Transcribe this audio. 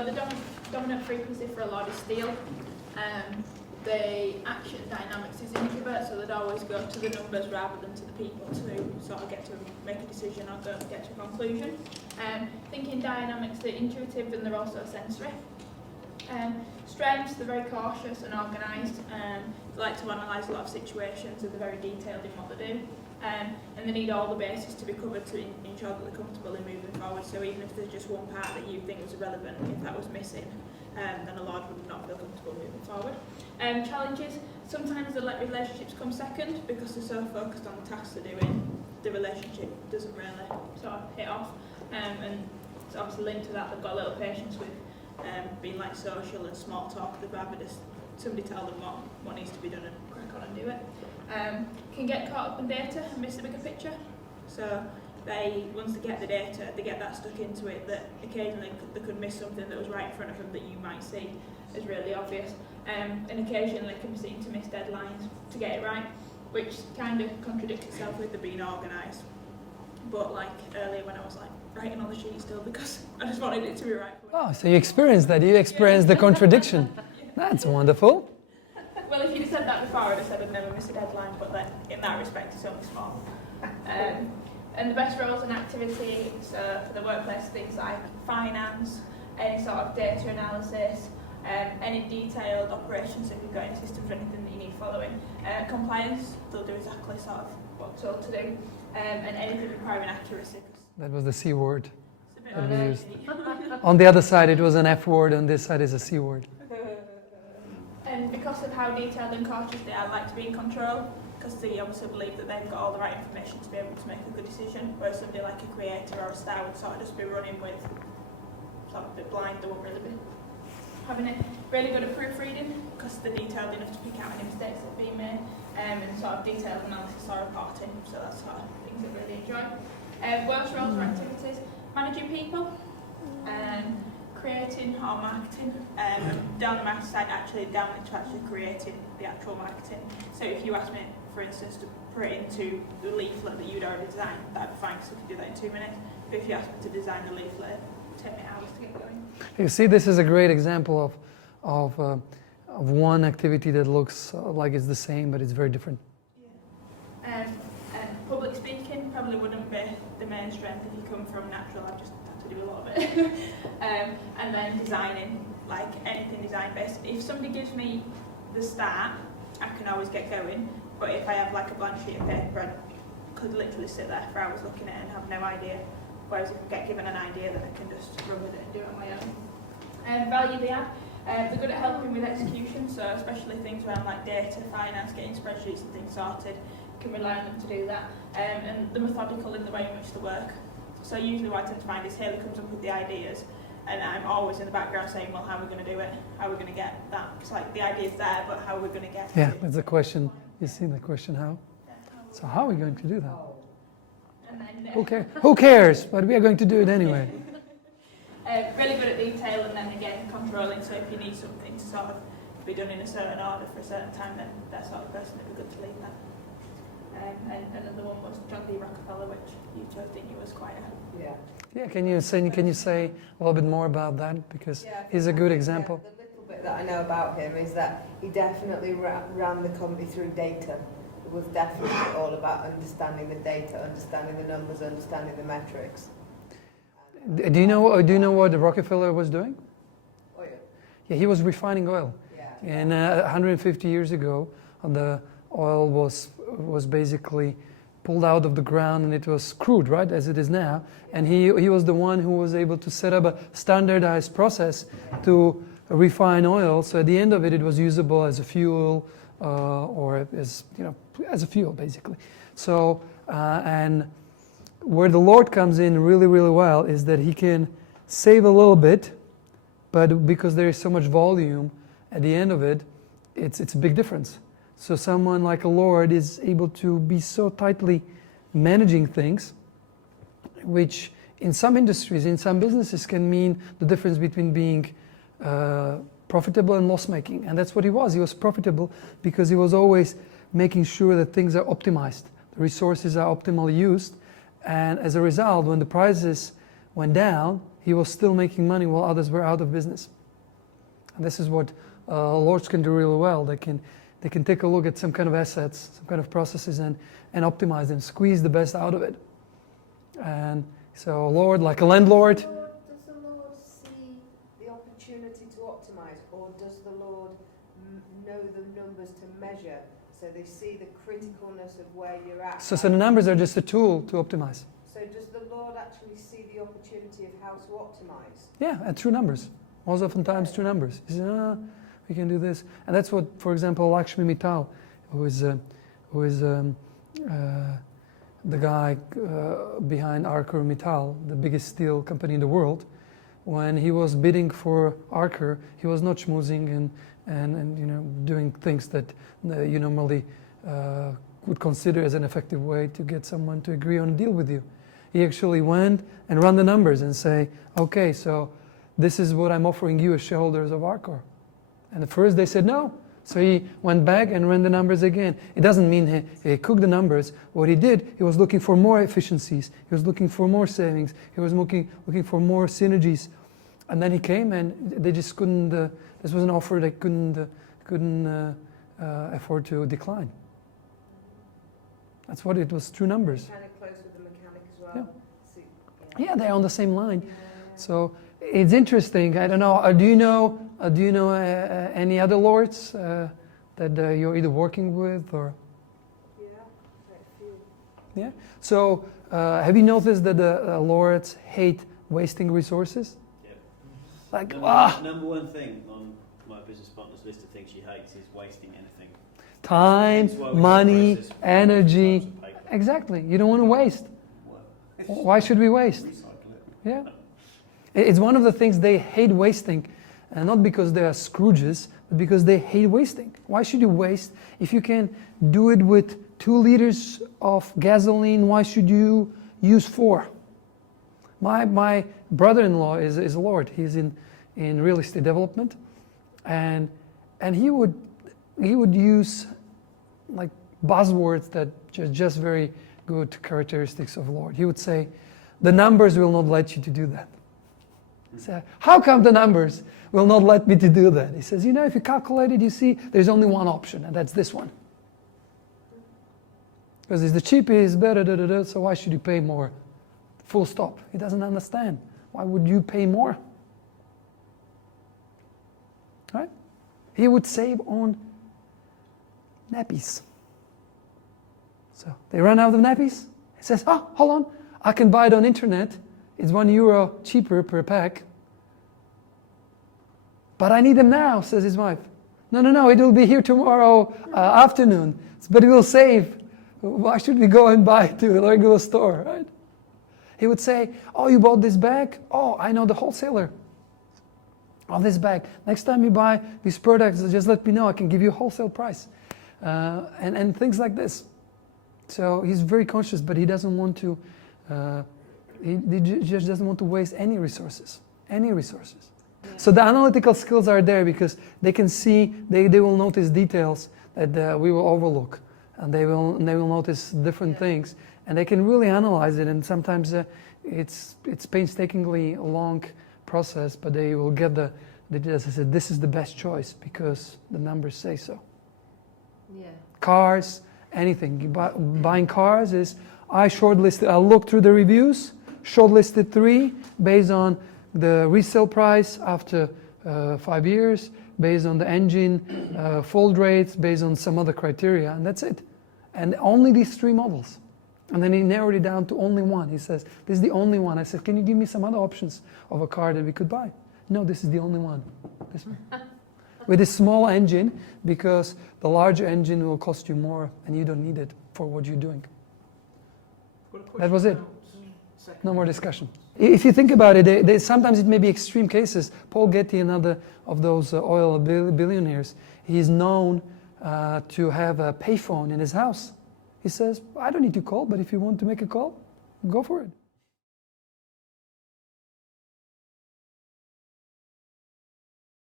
So the dominant frequency for a lot is steel. The action dynamics is introvert, so they'd always go to the numbers rather than to the people to sort of get to make a decision or get to a conclusion. Thinking dynamics, they're intuitive and they're also sensory. Strengths, they're very cautious and organised. They like to analyse a lot of situations and they're very detailed in what they do. And they need all the bases to be covered to ensure that they're comfortable in moving forward. So even if there's just one part that you think was irrelevant, if that was missing, then a Lord would not feel comfortable moving forward. Challenges, sometimes they let relationships come second because they're so focused on the tasks they're doing, the relationship doesn't really sort of hit off. And it's obviously linked to that, they've got a little patience with being like social and small talk. They'd rather just somebody tell them what needs to be done and crack on and do it. Can get caught up in data and miss the bigger picture. So once they get the data, they get that stuck into it that occasionally they could miss something that was right in front of them that you might see as really obvious. And occasionally can be seen to miss deadlines to get it right, which kind of contradicts itself with the being organised. But like earlier when I was like writing on the sheet still because I just wanted it to be right. Oh, so you experienced that, you experienced the contradiction. That's wonderful. Well, if you'd have said that before, I'd have said I'd never miss a deadline, but then in that respect it's only small. And the best roles and activity, so for the workplace, things like finance, any sort of data analysis, any detailed operations, so if you've got any systems or anything that you need following. Compliance, they'll do exactly sort of what told to do, and anything requiring accuracy. That was the C word that we used. Nerdy. On the other side it was an F word, on this side is a C word. And because of how detailed and cautious they are, like to be in control, because they obviously believe that they've got all the right information to be able to make a good decision, whereas somebody like a creator or a star would sort of just be running with sort of a bit blind, they won't really be having it. Really good at proofreading, because they're detailed enough to pick out any mistakes that have been made, and sort of detailed analysis or reporting, so that's sort of things they really enjoy. Worst roles or activities, managing people, creating or marketing, down the marketing side, down into actually creating the actual marketing. So if you ask me, for instance, to put it into the leaflet that you'd already designed, that'd be fine, because we could do that in 2 minutes. But if you ask me to design the leaflet, it'd take me hours to get going. You see, this is a great example of one activity that looks like it's the same, but it's very different. Yeah. Public speaking probably wouldn't be the main strength if you come from natural. I've just had to do a lot of it. And then designing, like anything design based. If somebody gives me the start, I can always get going. But if I have like a blank sheet of paper, I could literally sit there for hours looking at it and have no idea. Whereas if I get given an idea, then I can just run with it and do it on my own. Value they add. They're good at helping with execution, so especially things around like data, finance, getting spreadsheets and things sorted, you can rely on them to do that. And they're methodical in the way in which they work. So usually what I tend to find is Haley comes up with the ideas, and I'm always in the background saying, well, how are we going to do it? How are we going to get that? It's like the idea's there, but how are we going to get it? Yeah, that's the question. You see the question, how? So how are we going to do that? And then, Who cares? But we are going to do it anyway. really good at detail, and then again controlling, so if you need something to sort of be done in a certain order for a certain time, then that sort of person would be good to lead that. And another one was John D. Rockefeller, which you chose, didn't you, was quite a... Yeah. Yeah, can you say a little bit more about that? Because he's a good example. Yeah, the little bit that I know about him is that he definitely ran the company through data. It was definitely all about understanding the data, understanding the numbers, understanding the metrics. Do you know what Rockefeller was doing? Oil. Yeah, he was refining oil. Yeah. And 150 years ago, the oil was basically pulled out of the ground, and it was crude, right, as it is now. And he was the one who was able to set up a standardized process to refine oil. So at the end of it, it was usable as a fuel, or as as a fuel, basically. So and where the Lord comes in really, really well is that He can save a little bit, but because there is so much volume, at the end of it, it's a big difference. So someone like a Lord is able to be so tightly managing things, which in some industries, in some businesses can mean the difference between being profitable and loss-making. And that's what he was. He was profitable because he was always making sure that things are optimized, the resources are optimally used. And as a result, when the prices went down, he was still making money while others were out of business. And this is what lords can do really well. They can take a look at some kind of assets, some kind of processes, and optimize them, squeeze the best out of it. And so a lord, like a landlord. Does the Lord see the opportunity to optimize, or does the Lord know the numbers to measure, so they see the criticalness of where you're at? So the numbers are just a tool to optimize. So does the Lord actually see the opportunity of how to optimize? Yeah, and true numbers. Most oftentimes true numbers. He says, we can do this. And that's what, for example, Lakshmi Mittal, who is the guy behind Arcor Mittal, the biggest steel company in the world. When he was bidding for Arcor, he was not schmoozing and doing things that you normally would consider as an effective way to get someone to agree on a deal with you. He actually went and ran the numbers and say, okay, so this is what I'm offering you as shareholders of Arcor. And at first they said no. So he went back and ran the numbers again. It doesn't mean he cooked the numbers. What he did, he was looking for more efficiencies. He was looking for more savings. He was looking for more synergies. And then he came and they just couldn't, this was an offer they couldn't afford to decline. That's what it was, true numbers. Kind of close with the mechanic as well. Yeah. See, Yeah, they're on the same line. Yeah. So it's interesting. I don't know. Do you know any other lords that you're either working with or? Yeah, quite a few. Yeah. So have you noticed that the lords hate wasting resources? Yep. Like Number one thing on my business partner's list of things she hates is wasting anything. time, That's why we money, process energy. types of paper. Exactly. You don't want to waste. Why should we waste? Recycle it. Yeah. It's one of the things they hate wasting, and not because they are Scrooges, but because they hate wasting. Why should you waste? If you can do it with 2 liters of gasoline, why should you use 4? My brother-in-law is a lord. He's in real estate development, and he would use like buzzwords that just very good characteristics of Lord. He would say, the numbers will not let you to do that. So, how come the numbers will not let me to do that? He says, if you calculate it, you see there's only one option, and that's this one. Because it's the cheapest, better, so why should you pay more? Full stop. He doesn't understand. Why would you pay more? Right? He would save on nappies. So they run out of nappies. He says, hold on, I can buy it on internet. It's €1 cheaper per pack. But I need them now, says his wife. No, it will be here tomorrow afternoon. But it will save. Why should we go and buy it to a regular store, right? He would say, you bought this bag? I know the wholesaler of this bag. Next time you buy these products, just let me know. I can give you a wholesale price. And things like this. So he's very conscious, but he doesn't want to, he just doesn't want to waste any resources. Yeah. So the analytical skills are there because they can see, they will notice details that we will overlook. And they will notice different things. And they can really analyze it, and sometimes it's painstakingly a long process, but they will get as I said, this is the best choice because the numbers say so. Yeah. Cars, anything. Buying cars is, I looked through the reviews, shortlisted 3 based on the resale price after 5 years, based on the engine fold rates, based on some other criteria, and that's it. And only these 3 models. And then he narrowed it down to only one. He says, this is the only one. I said, can you give me some other options of a car that we could buy? No, this is the only one. This one. With a small engine, because the larger engine will cost you more and you don't need it for what you're doing. That was it. No more discussion. If you think about it, sometimes it may be extreme cases. Paul Getty, another of those oil billionaires, he's known to have a payphone in his house. He says, I don't need to call, but if you want to make a call, go for it.